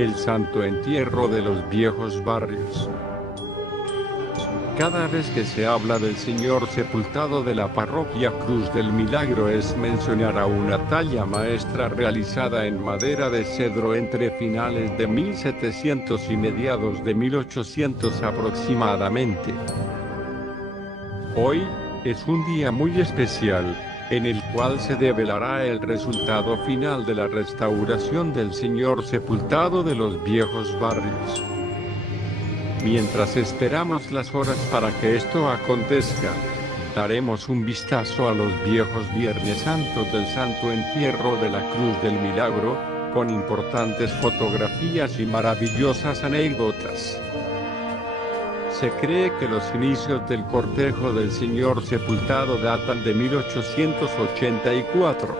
El Santo Entierro de los Viejos Barrios. Cada vez que se habla del Señor sepultado de la parroquia Cruz del Milagro es mencionar a una talla maestra realizada en madera de cedro entre finales de 1700 y mediados de 1800 aproximadamente. Hoy es un día muy especial, en el cual se develará el resultado final de la restauración del Señor sepultado de los Viejos Barrios. Mientras esperamos las horas para que esto acontezca, daremos un vistazo a los viejos Viernes Santos del Santo Entierro de la Cruz del Milagro, con importantes fotografías y maravillosas anécdotas. Se cree que los inicios del cortejo del Señor sepultado datan de 1884,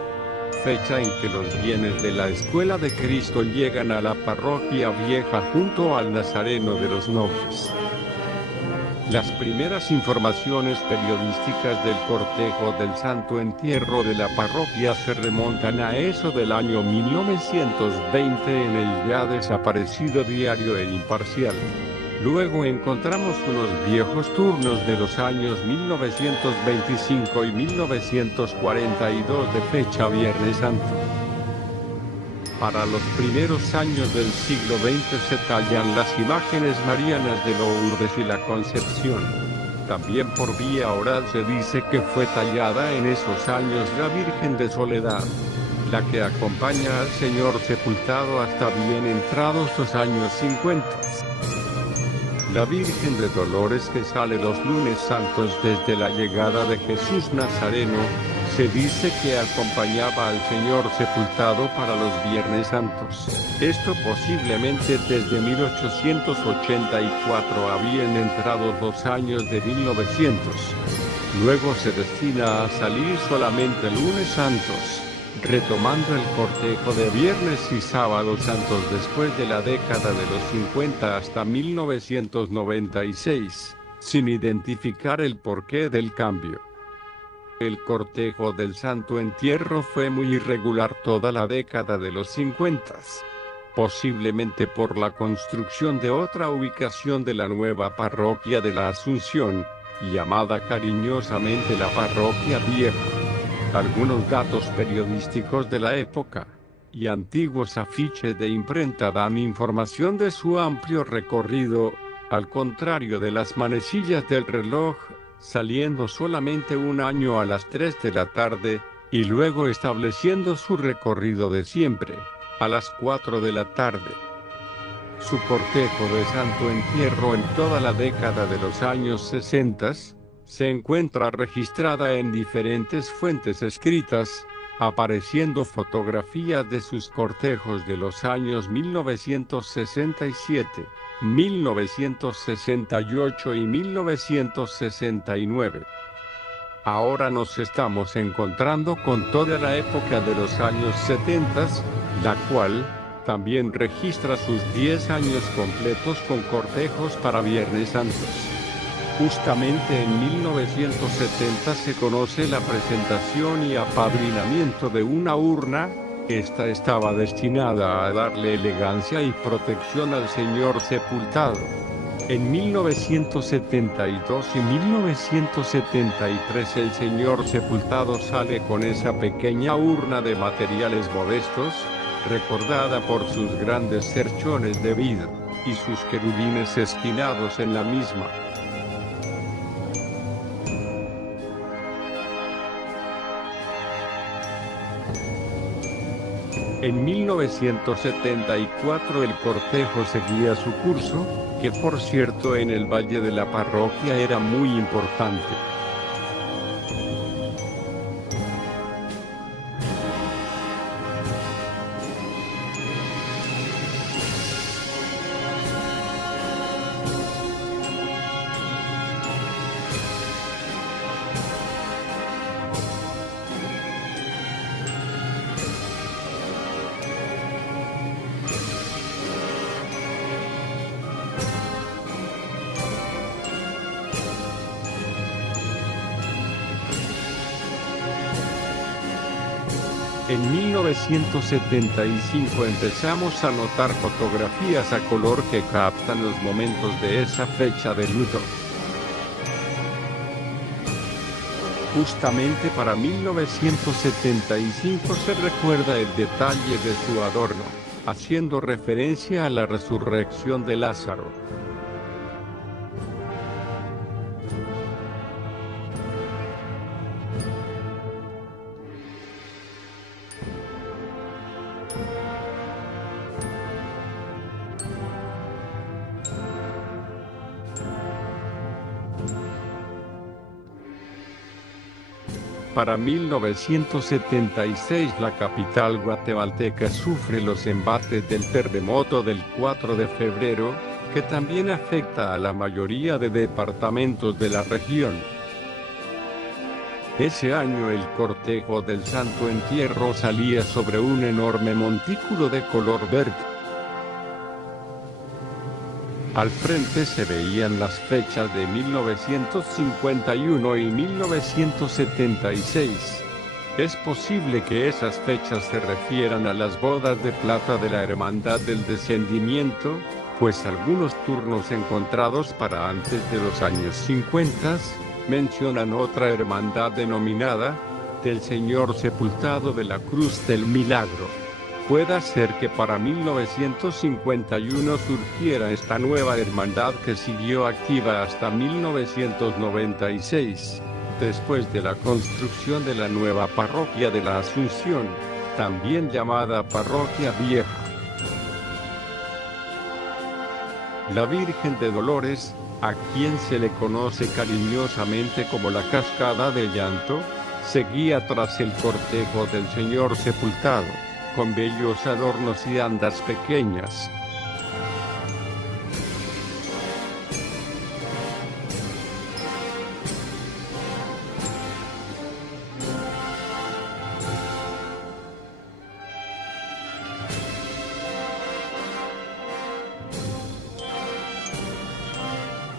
fecha en que los bienes de la Escuela de Cristo llegan a la parroquia vieja junto al Nazareno de los Nobles. Las primeras informaciones periodísticas del cortejo del Santo Entierro de la parroquia se remontan a eso del año 1920 en el ya desaparecido diario El Imparcial. Luego encontramos unos viejos turnos de los años 1925 y 1942 de fecha Viernes Santo. Para los primeros años del siglo XX se tallan las imágenes marianas de Lourdes y la Concepción. También por vía oral se dice que fue tallada en esos años la Virgen de Soledad, la que acompaña al Señor sepultado hasta bien entrados los años 50. La Virgen de Dolores que sale los lunes santos desde la llegada de Jesús Nazareno, se dice que acompañaba al Señor sepultado para los Viernes Santos. Esto posiblemente desde 1884 habían entrado los años de 1900. Luego se destina a salir solamente lunes santos, retomando el cortejo de viernes y sábados santos después de la década de los 50 hasta 1996, sin identificar el porqué del cambio. El cortejo del Santo Entierro fue muy irregular toda la década de los 50, posiblemente por la construcción de otra ubicación de la nueva parroquia de la Asunción, llamada cariñosamente la Parroquia Vieja. Algunos datos periodísticos de la época y antiguos afiches de imprenta dan información de su amplio recorrido, al contrario de las manecillas del reloj, saliendo solamente un año a las 3 de la tarde, y luego estableciendo su recorrido de siempre, a las 4 de la tarde. Su cortejo de Santo Entierro en toda la década de los años 60, se encuentra registrada en diferentes fuentes escritas, apareciendo fotografías de sus cortejos de los años 1967, 1968 y 1969. Ahora nos estamos encontrando con toda la época de los años 70, la cual también registra sus 10 años completos con cortejos para Viernes Santos. Justamente en 1970 se conoce la presentación y apadrinamiento de una urna. Esta estaba destinada a darle elegancia y protección al Señor sepultado. En 1972 y 1973 el Señor sepultado sale con esa pequeña urna de materiales modestos, recordada por sus grandes cerchones de vid y sus querubines espinados en la misma. En 1974 el cortejo seguía su curso, que por cierto en el valle de la parroquia era muy importante. En 1975 empezamos a notar fotografías a color que captan los momentos de esa fecha de luto. Justamente para 1975 se recuerda el detalle de su adorno, haciendo referencia a la resurrección de Lázaro. Para 1976 la capital guatemalteca sufre los embates del terremoto del 4 de febrero, que también afecta a la mayoría de departamentos de la región. Ese año el cortejo del Santo Entierro salía sobre un enorme montículo de color verde. Al frente se veían las fechas de 1951 y 1976. Es posible que esas fechas se refieran a las bodas de plata de la Hermandad del Descendimiento, pues algunos turnos encontrados para antes de los años 50 mencionan otra hermandad denominada del Señor Sepultado de la Cruz del Milagro. Puede ser que para 1951 surgiera esta nueva hermandad que siguió activa hasta 1996, después de la construcción de la nueva parroquia de la Asunción, también llamada Parroquia Vieja. La Virgen de Dolores, a quien se le conoce cariñosamente como la Cascada de Llanto, seguía tras el cortejo del Señor Sepultado, con bellos adornos y andas pequeñas.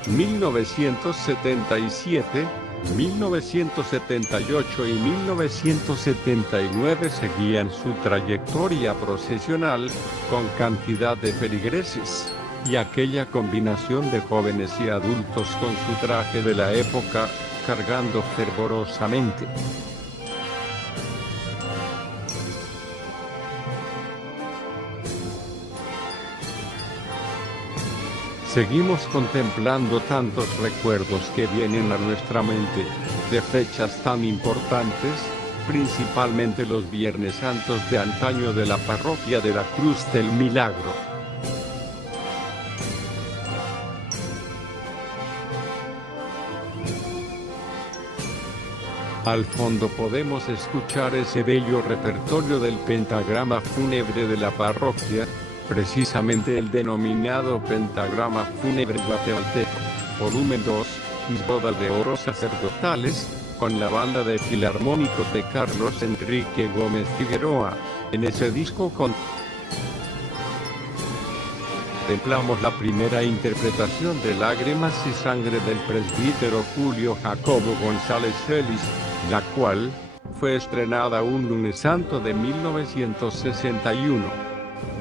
(1977, 1978 y 1979 seguían su trayectoria procesional, con cantidad de feligreses, y aquella combinación de jóvenes y adultos con su traje de la época, cargando fervorosamente. Seguimos contemplando tantos recuerdos que vienen a nuestra mente, de fechas tan importantes, principalmente los Viernes Santos de antaño de la Parroquia de la Cruz del Milagro. Al fondo podemos escuchar ese bello repertorio del pentagrama fúnebre de la parroquia, precisamente el denominado Pentagrama Fúnebre Guatemalteco, volumen 2, Mis bodas de oro sacerdotales, con la banda de filarmónicos de Carlos Enrique Gómez Figueroa. En ese disco contemplamos la primera interpretación de Lágrimas y Sangre del presbítero Julio Jacobo González Celis, la cual fue estrenada un lunes santo de 1961.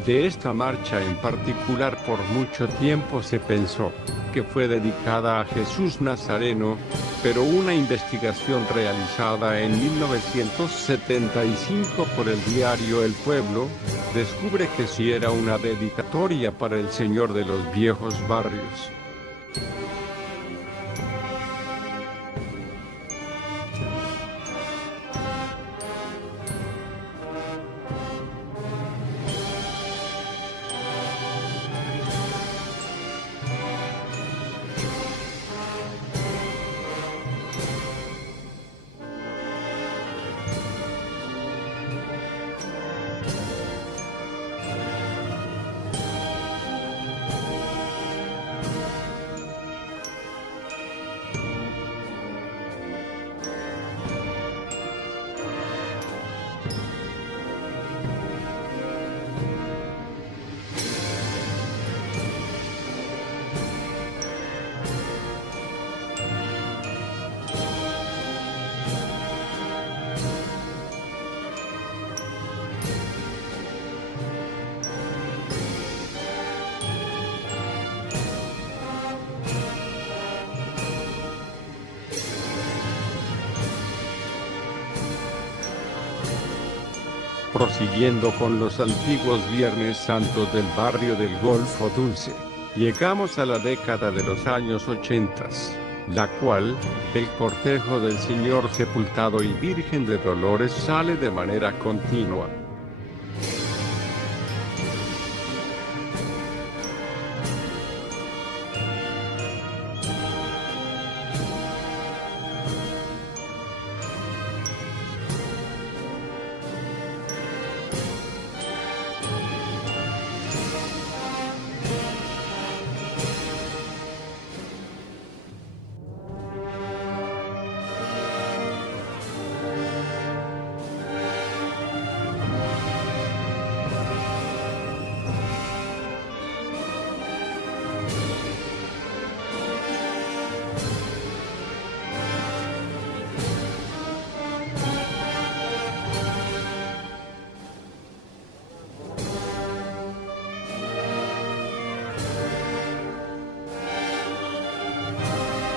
De esta marcha en particular por mucho tiempo se pensó que fue dedicada a Jesús Nazareno, pero una investigación realizada en 1975 por el diario El Pueblo, descubre que sí era una dedicatoria para el Señor de los Viejos Barrios. Prosiguiendo con los antiguos Viernes Santos del barrio del Golfo Dulce, llegamos a la década de los años 80, la cual, el cortejo del Señor Sepultado y Virgen de Dolores sale de manera continua.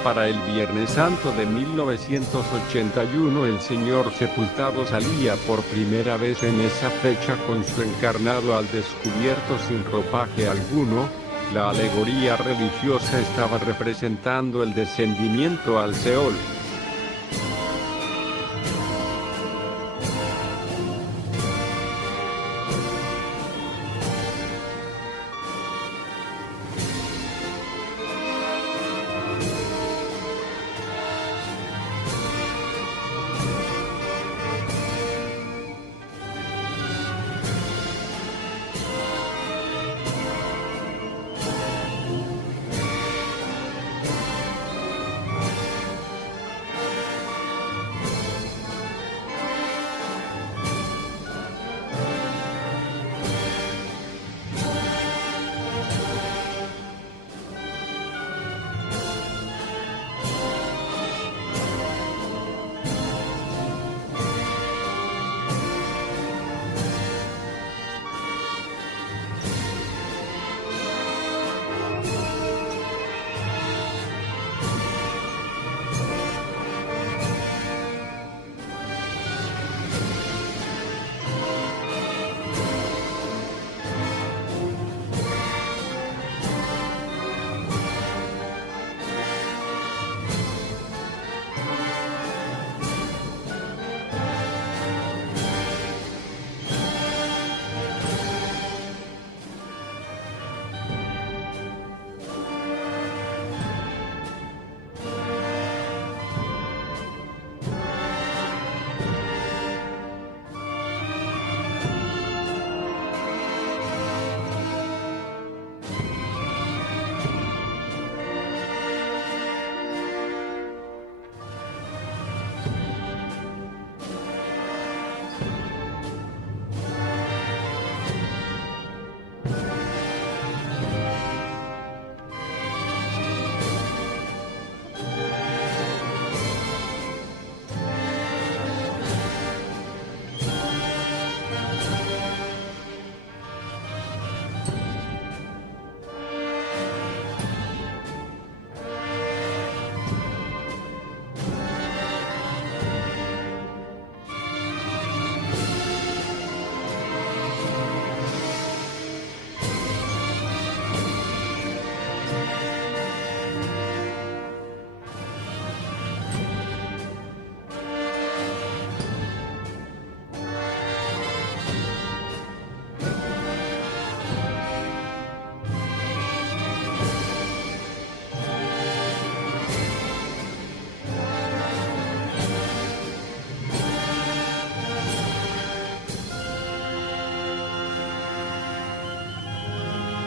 Para el Viernes Santo de 1981 el Señor Sepultado salía por primera vez en esa fecha con su encarnado al descubierto sin ropaje alguno. La alegoría religiosa estaba representando el descendimiento al Seol.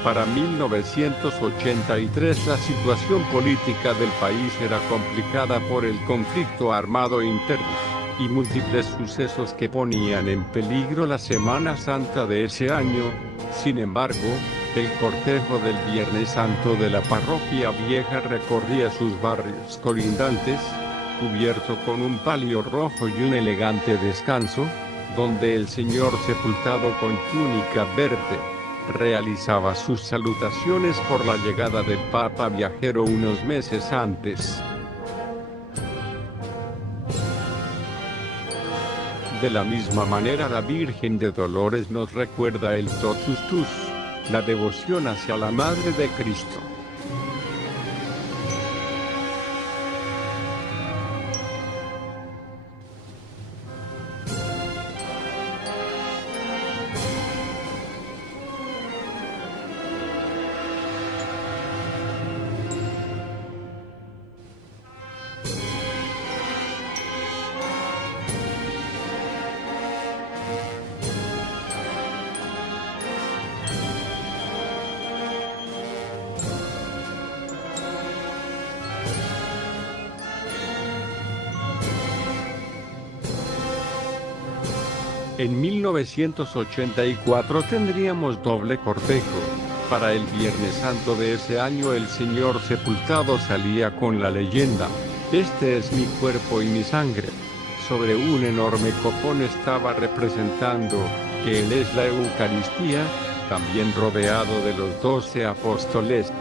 Para 1983 la situación política del país era complicada por el conflicto armado interno y múltiples sucesos que ponían en peligro la Semana Santa de ese año. Sin embargo, el cortejo del Viernes Santo de la Parroquia Vieja recorría sus barrios colindantes, cubierto con un palio rojo y un elegante descanso, donde el Señor Sepultado con túnica verde realizaba sus salutaciones por la llegada del Papa viajero unos meses antes. De la misma manera, la Virgen de Dolores nos recuerda el Totus Tus, la devoción hacia la Madre de Cristo. En 1984 tendríamos doble cortejo. Para el Viernes Santo de ese año el Señor sepultado salía con la leyenda: "Este es mi cuerpo y mi sangre". Sobre un enorme copón estaba representando que Él es la Eucaristía, también rodeado de los 12 apóstoles.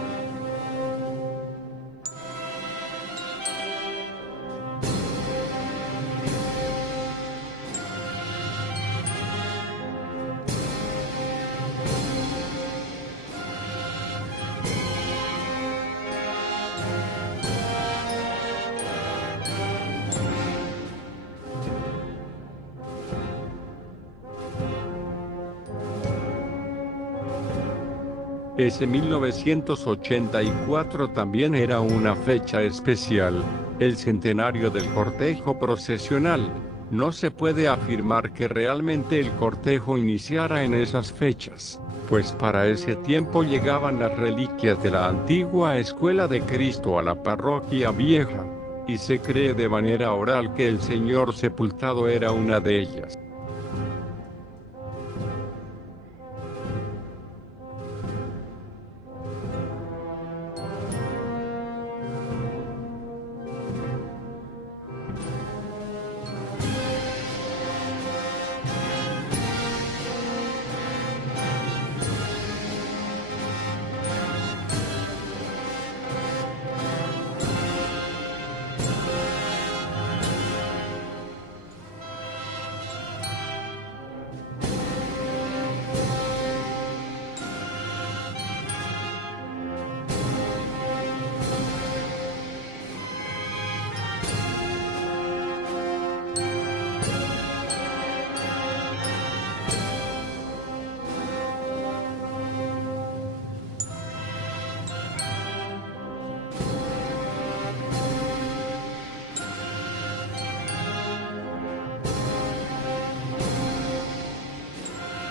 Ese 1984 también era una fecha especial, el centenario del cortejo procesional. No se puede afirmar que realmente el cortejo iniciara en esas fechas, pues para ese tiempo llegaban las reliquias de la antigua Escuela de Cristo a la Parroquia Vieja, y se cree de manera oral que el Señor sepultado era una de ellas.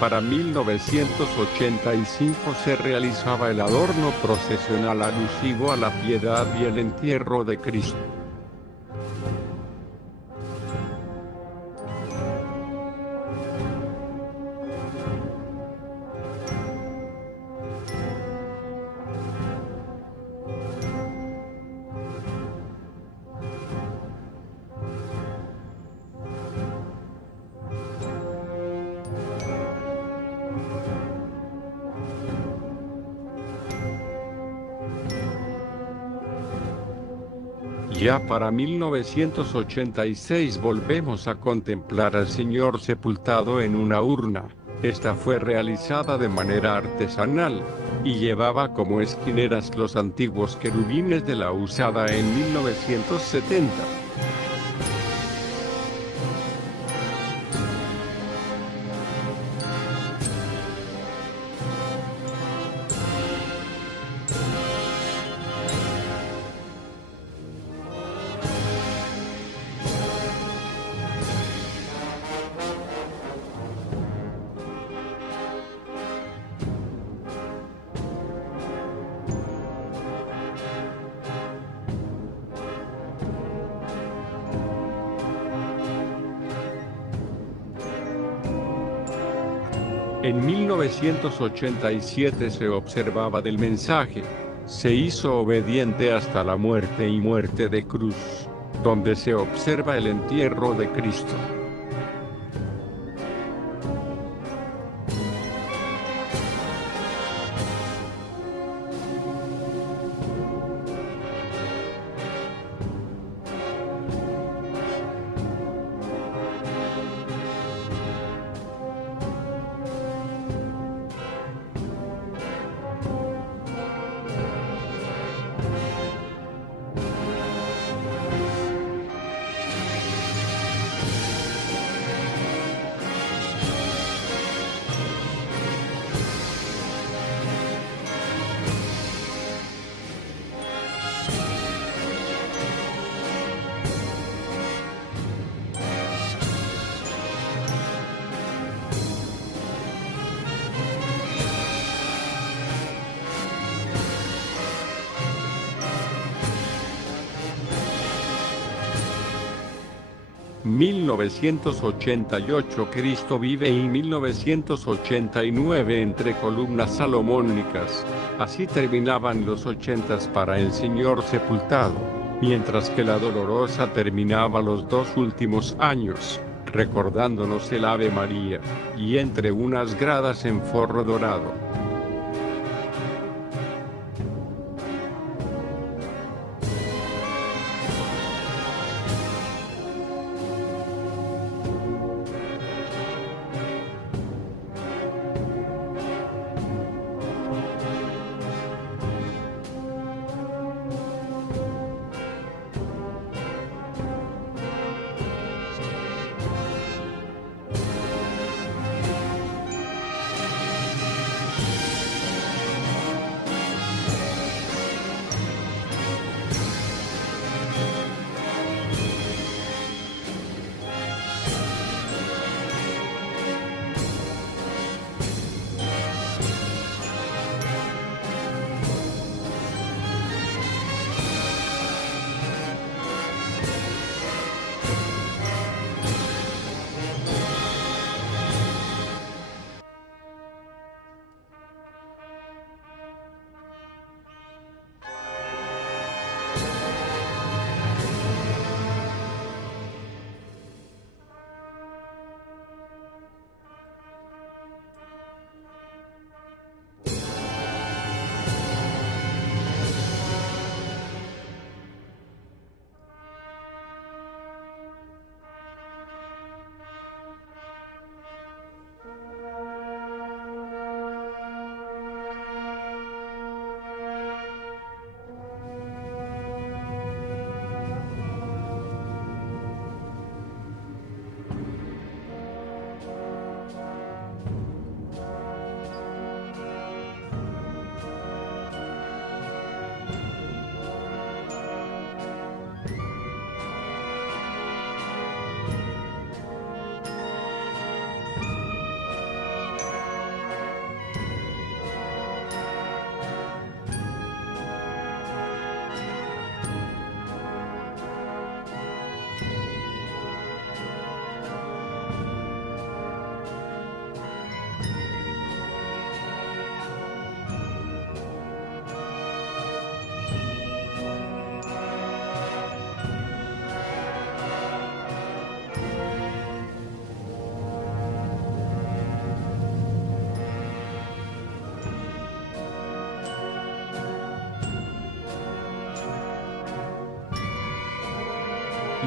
Para 1985 se realizaba el adorno procesional alusivo a la piedad y el entierro de Cristo. Ya para 1986 volvemos a contemplar al Señor sepultado en una urna. Esta fue realizada de manera artesanal, y llevaba como esquineras los antiguos querubines de la usada en 1970. En 1987 se observaba del mensaje: "Se hizo obediente hasta la muerte y muerte de cruz", donde se observa el entierro de Cristo. 1988 Cristo vive y 1989 entre columnas salomónicas. Así terminaban los 80s para el Señor sepultado, mientras que la Dolorosa terminaba los 2 últimos años, recordándonos el Ave María, y entre unas gradas en forro dorado.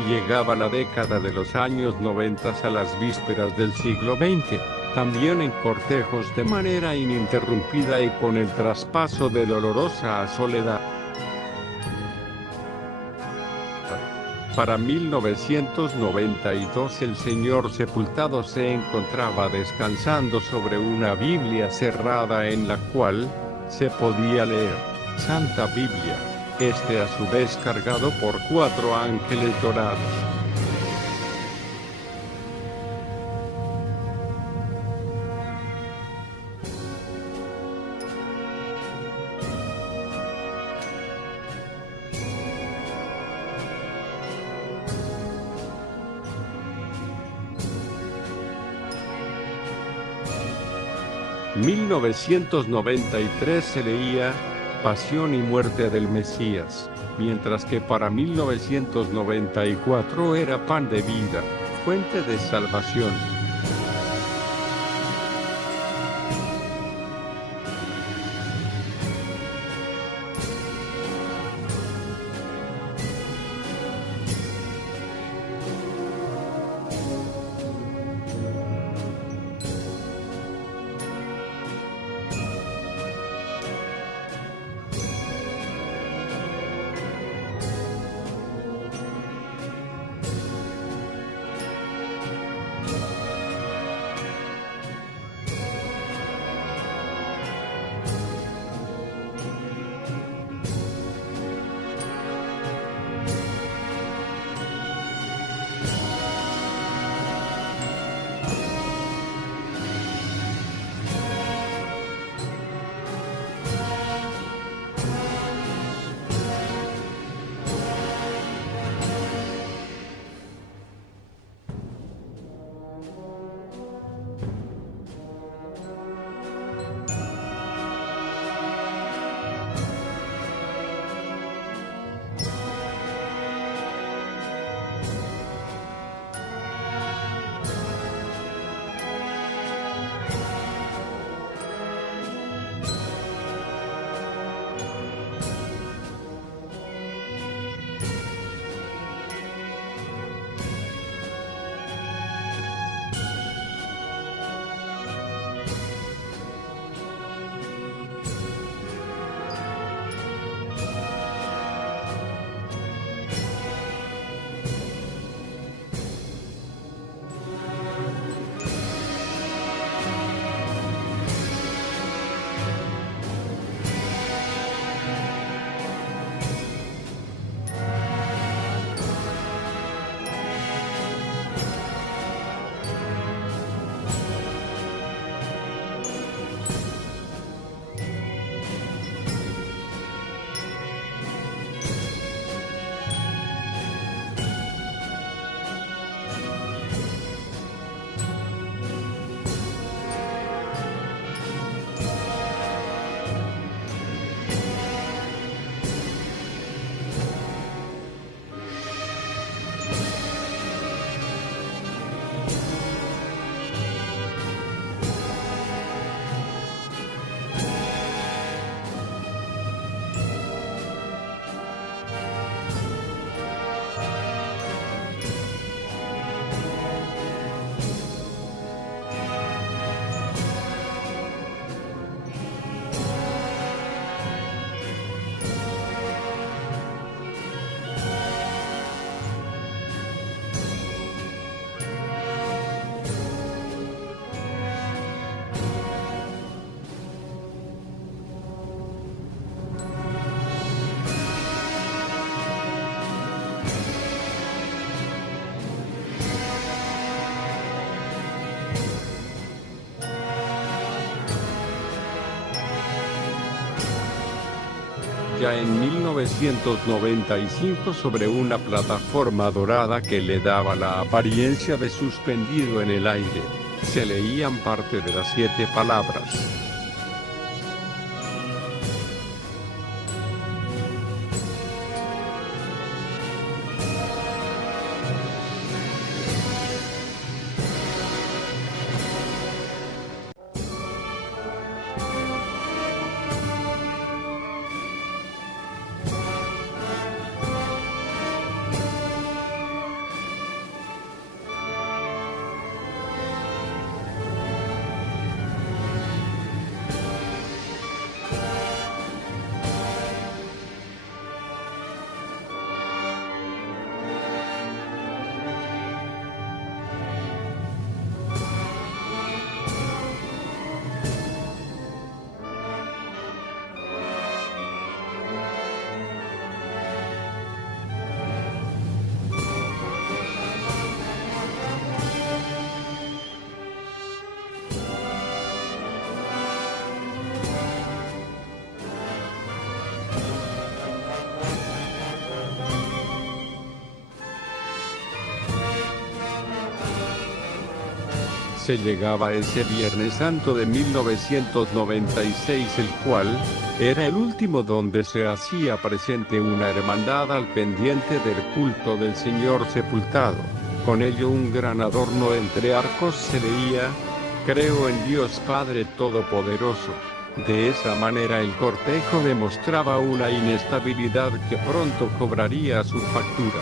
Llegaba la década de los años 90 a las vísperas del siglo XX, también en cortejos de manera ininterrumpida y con el traspaso de Dolorosa a Soledad. Para 1992 el Señor sepultado se encontraba descansando sobre una Biblia cerrada en la cual se podía leer Santa Biblia. A su vez cargado por 4 ángeles dorados. En 1993 se leía Pasión y muerte del Mesías, mientras que para 1994 era Pan de vida, fuente de salvación. ya en 1995 sobre una plataforma dorada que le daba la apariencia de suspendido en el aire. Se leían parte de las 7 palabras. Se llegaba ese Viernes Santo de 1996, el cual era el último donde se hacía presente una hermandad al pendiente del culto del Señor sepultado. Con ello un gran adorno entre arcos se leía: "Creo en Dios Padre Todopoderoso". De esa manera el cortejo demostraba una inestabilidad que pronto cobraría su factura.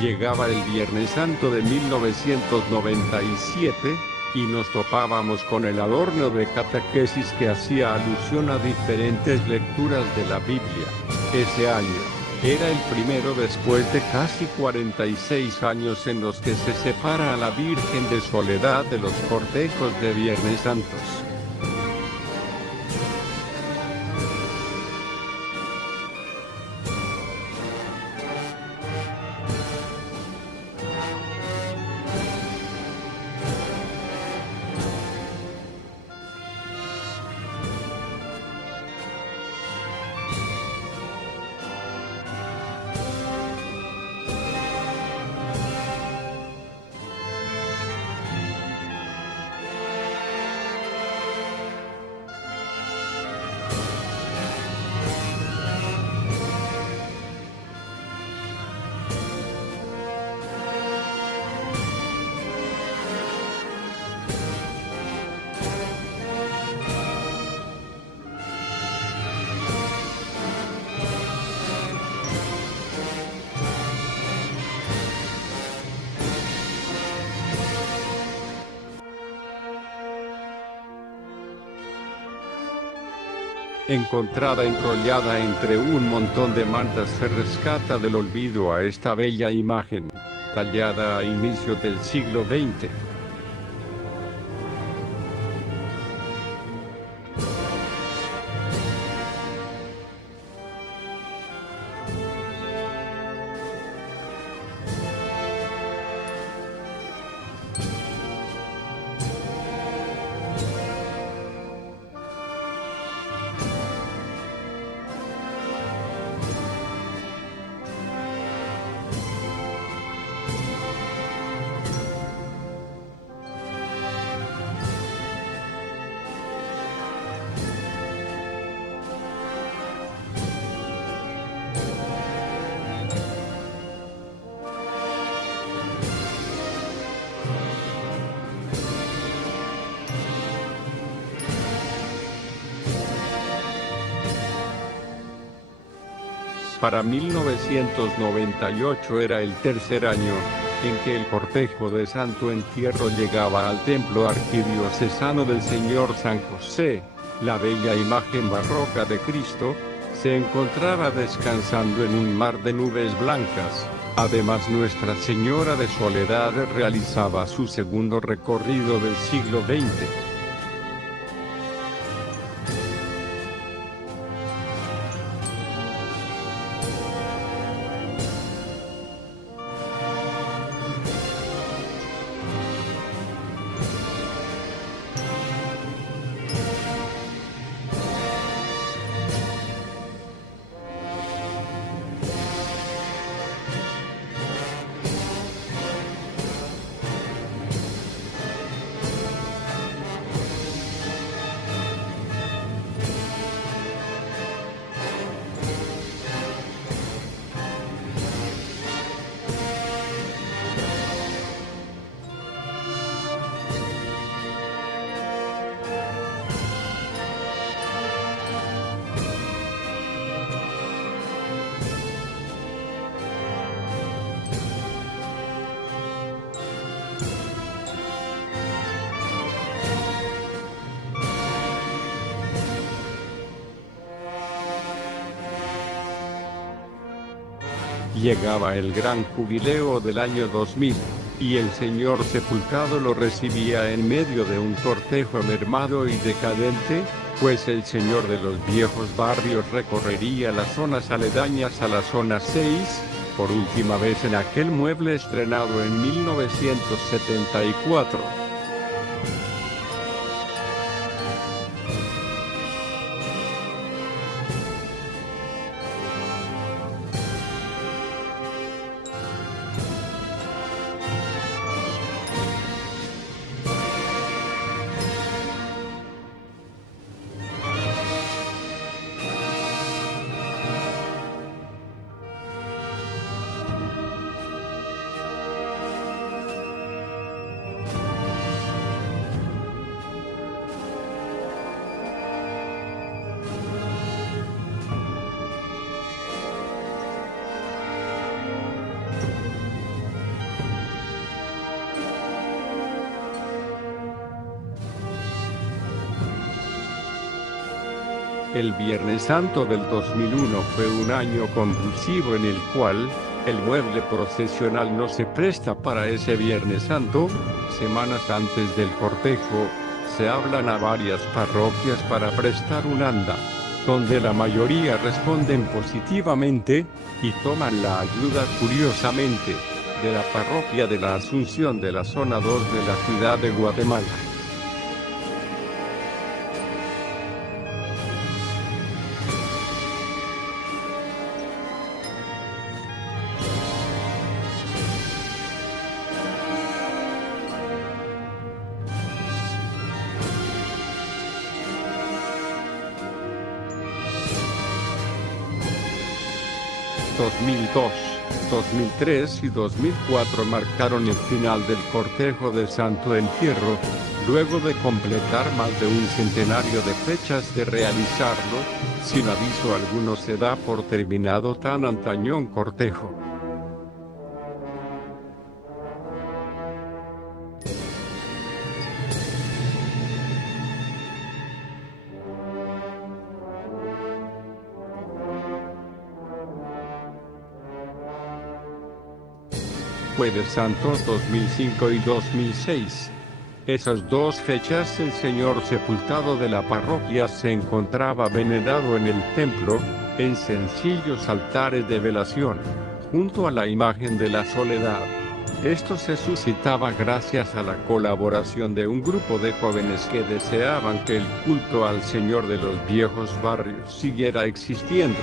Llegaba el Viernes Santo de 1997, y nos topábamos con el adorno de catequesis que hacía alusión a diferentes lecturas de la Biblia. Ese año era el primero después de casi 46 años en los que se separa a la Virgen de Soledad de los cortejos de Viernes Santos. Encontrada enrollada entre un montón de mantas, se rescata del olvido a esta bella imagen, tallada a inicios del siglo XX. Para 1998 era el tercer año en que el cortejo de Santo Entierro llegaba al templo arquidiocesano del Señor San José. La bella imagen barroca de Cristo se encontraba descansando en un mar de nubes blancas. Además, Nuestra Señora de Soledad realizaba su segundo recorrido del siglo XX. Llegaba el gran jubileo del año 2000, y el señor sepultado lo recibía en medio de un cortejo mermado y decadente, pues el señor de los viejos barrios recorrería las zonas aledañas a la zona 6, por última vez en aquel mueble estrenado en 1974. El Viernes Santo del 2001 fue un año convulsivo en el cual el mueble procesional no se presta para ese Viernes Santo. Semanas antes del cortejo, se hablan a varias parroquias para prestar un anda, donde la mayoría responden positivamente, y toman la ayuda curiosamente de la parroquia de la Asunción de la zona 2 de la ciudad de Guatemala. ...2002, 2003 y 2004 marcaron el final del cortejo de Santo Entierro, luego de completar más de un centenario de fechas de realizarlo. Sin aviso alguno se da por terminado tan antañón cortejo. Jueves Santo 2005 y 2006. Esas dos fechas el señor sepultado de la parroquia se encontraba venerado en el templo, en sencillos altares de velación, junto a la imagen de la Soledad. Esto se suscitaba gracias a la colaboración de un grupo de jóvenes que deseaban que el culto al Señor de los viejos barrios siguiera existiendo.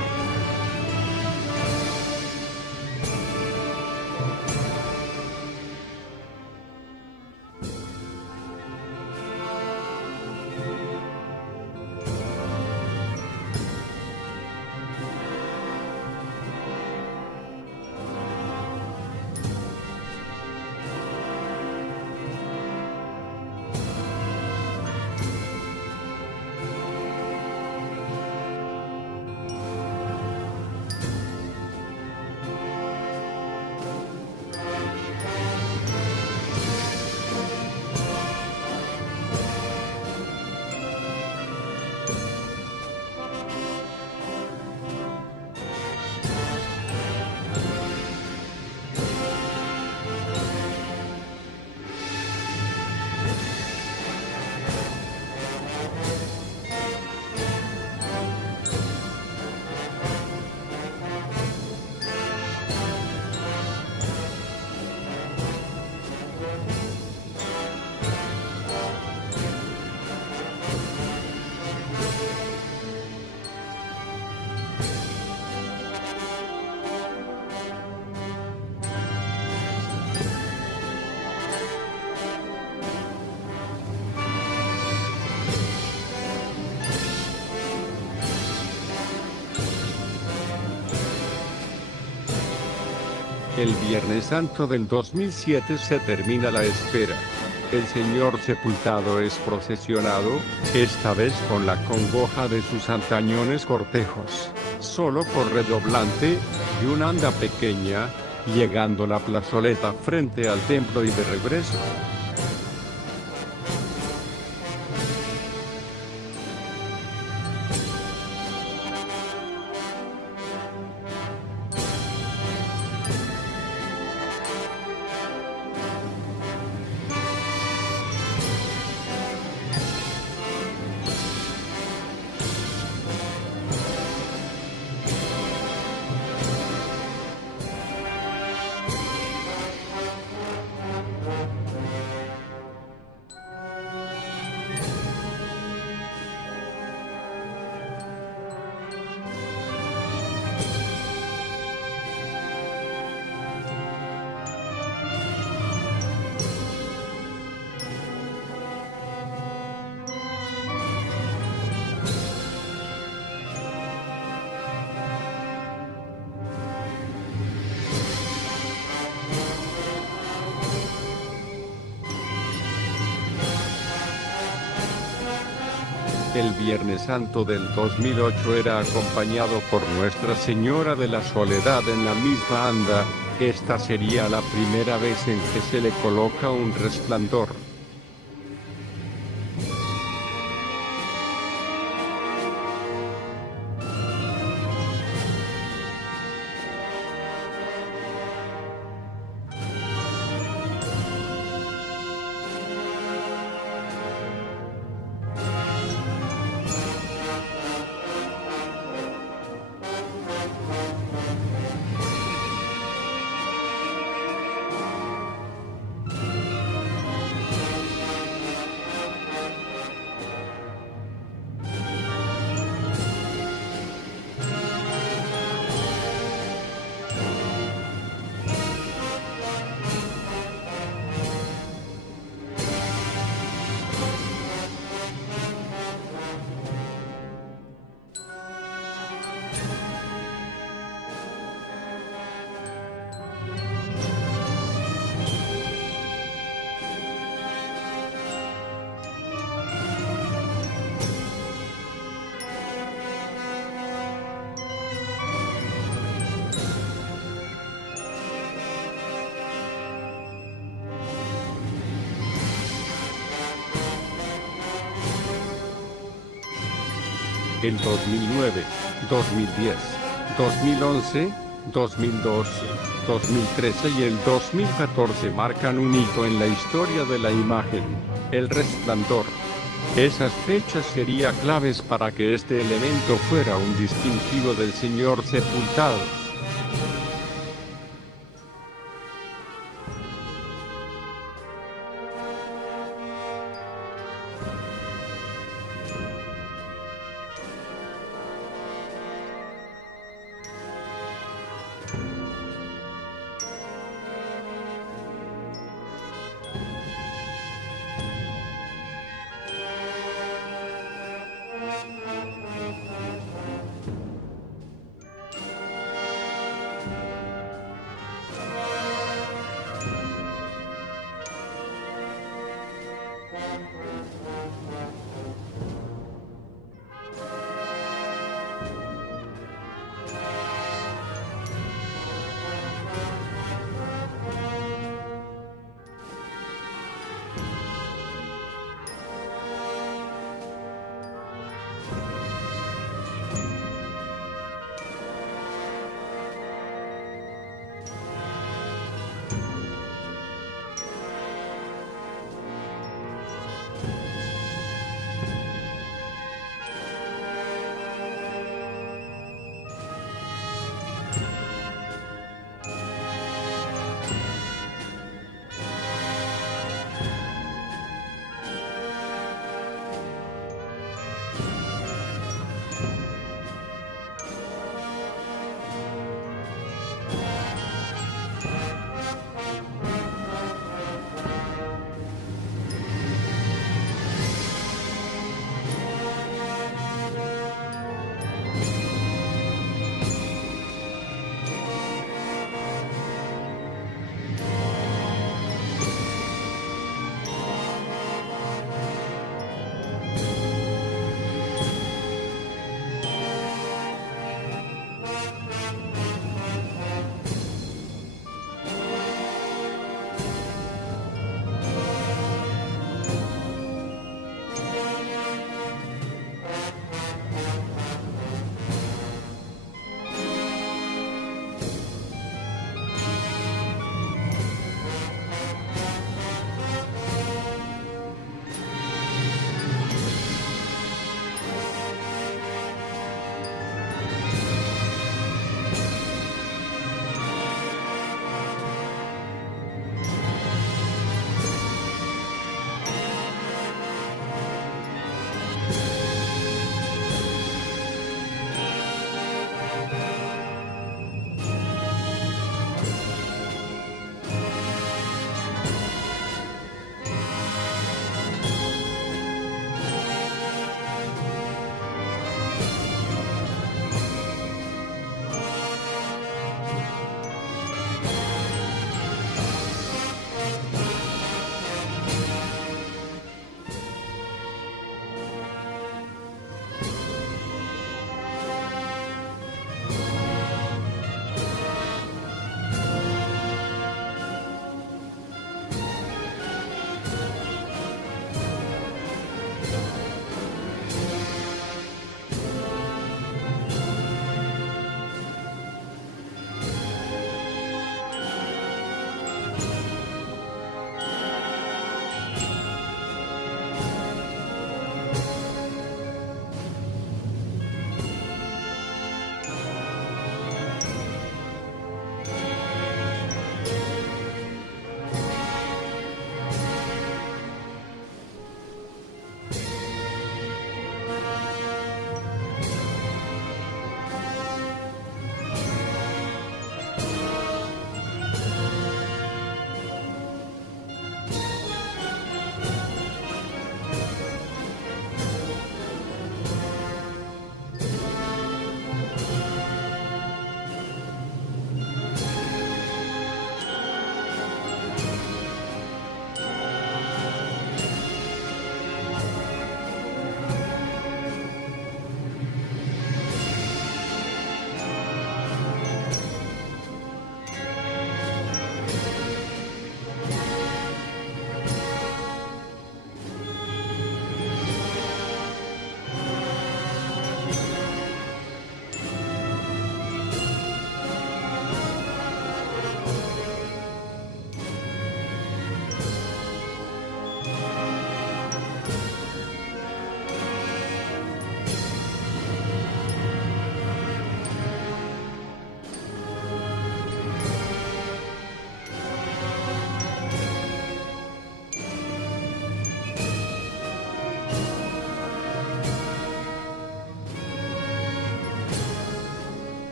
El Viernes Santo del 2007 se termina la espera. El Señor sepultado es procesionado, esta vez con la congoja de sus antañones cortejos, solo por redoblante, y una anda pequeña, llegando la plazoleta frente al templo y de regreso. El Viernes Santo del 2008 era acompañado por Nuestra Señora de la Soledad en la misma anda. Esta sería la primera vez en que se le coloca un resplandor. El 2009, 2010, 2011, 2012, 2013 y el 2014 marcan un hito en la historia de la imagen, el resplandor. Esas fechas serían claves para que este elemento fuera un distintivo del Señor sepultado.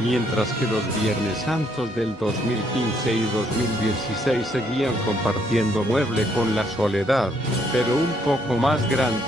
mientras que los Viernes Santos del 2015 y 2016 seguían compartiendo mueble con La Soledad, pero un poco más grande.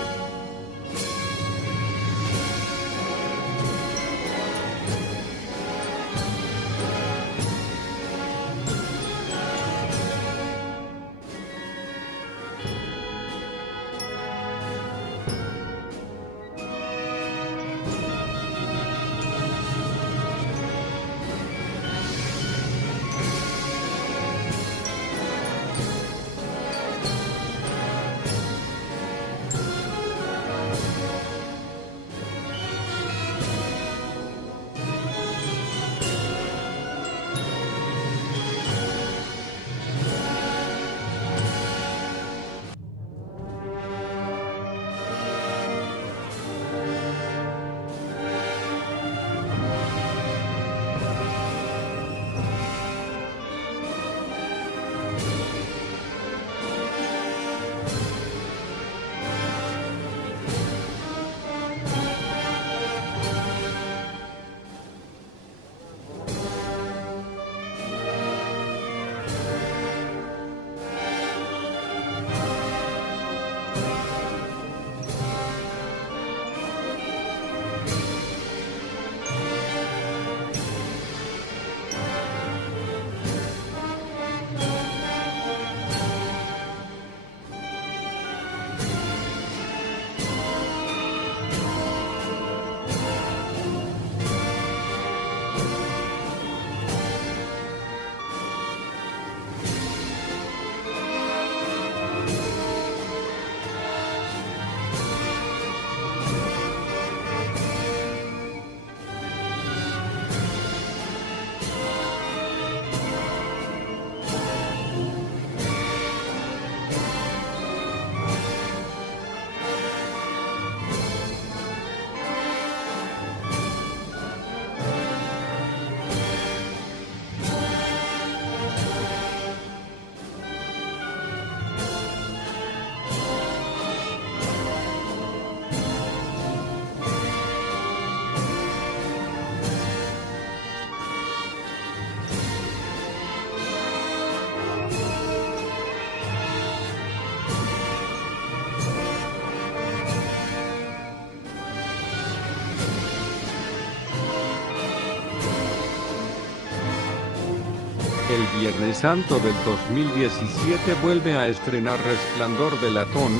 El Viernes Santo del 2017 vuelve a estrenar Resplandor de Latón,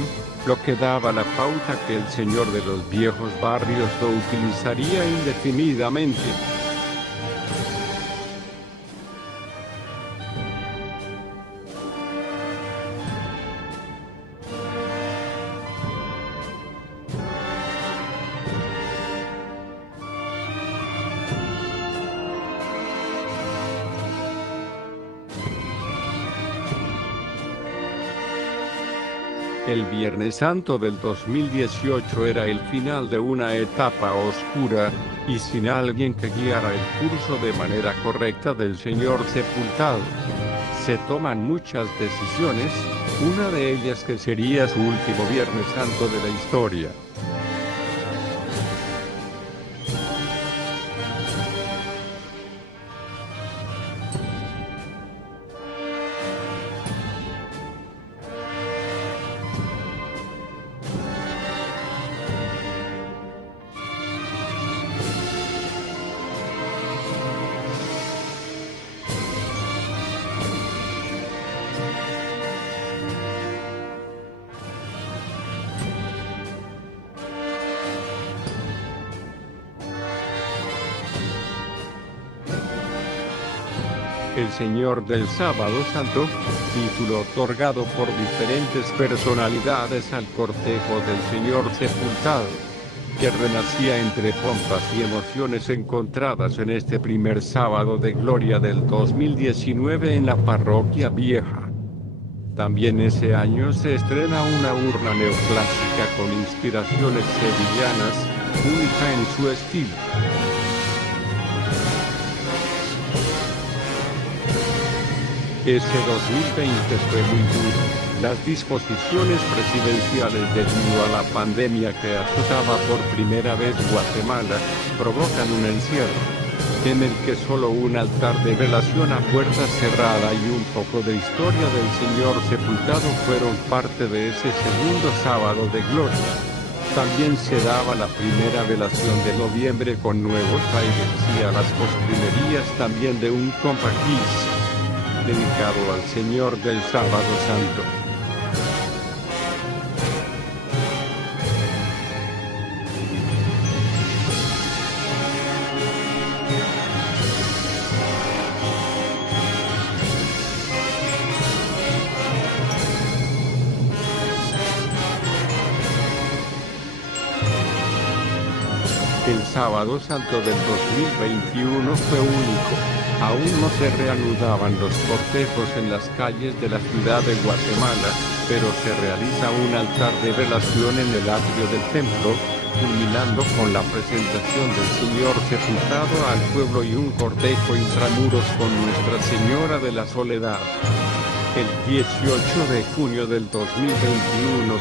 lo que daba la pauta que el señor de los viejos barrios lo utilizaría indefinidamente. El Viernes Santo del 2018 era el final de una etapa oscura, y sin alguien que guiara el curso de manera correcta del Señor sepultado. Se toman muchas decisiones, una de ellas que sería su último Viernes Santo de la historia. El Señor del Sábado Santo, título otorgado por diferentes personalidades al cortejo del Señor sepultado, que renacía entre pompas y emociones encontradas en este primer sábado de gloria del 2019 en la Parroquia Vieja. También ese año se estrena una urna neoclásica con inspiraciones sevillanas, única en su estilo. Ese 2020 fue muy duro. Las disposiciones presidenciales debido a la pandemia que azotaba por primera vez Guatemala, provocan un encierro. en el que solo un altar de velación a puerta cerrada y un poco de historia del Señor sepultado fueron parte de ese segundo sábado de gloria. También se daba la primera velación de noviembre con nuevos aires y a las postrimerías también de un compaquís dedicado al Señor del Sábado Santo. El Sábado Santo del 2021 fue único. Aún no se reanudaban los cortejos en las calles de la ciudad de Guatemala, pero se realiza un altar de velación en el atrio del templo, culminando con la presentación del Señor sepultado al pueblo y un cortejo intramuros con Nuestra Señora de la Soledad. El 18 de junio del 2021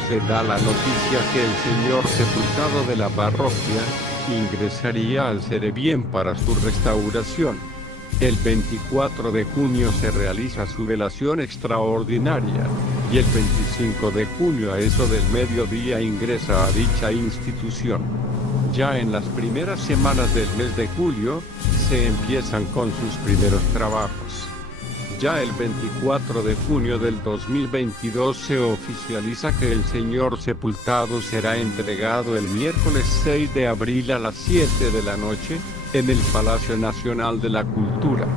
se da la noticia que el Señor sepultado de la parroquia ingresaría al Cerebien para su restauración. El 24 de junio se realiza su velación extraordinaria, y el 25 de junio a eso del mediodía ingresa a dicha institución. Ya en las primeras semanas del mes de julio, se empiezan con sus primeros trabajos. Ya el 24 de junio del 2022 se oficializa que el Señor sepultado será entregado el miércoles 6 de abril a las 7 de la noche, en el Palacio Nacional de la Cultura.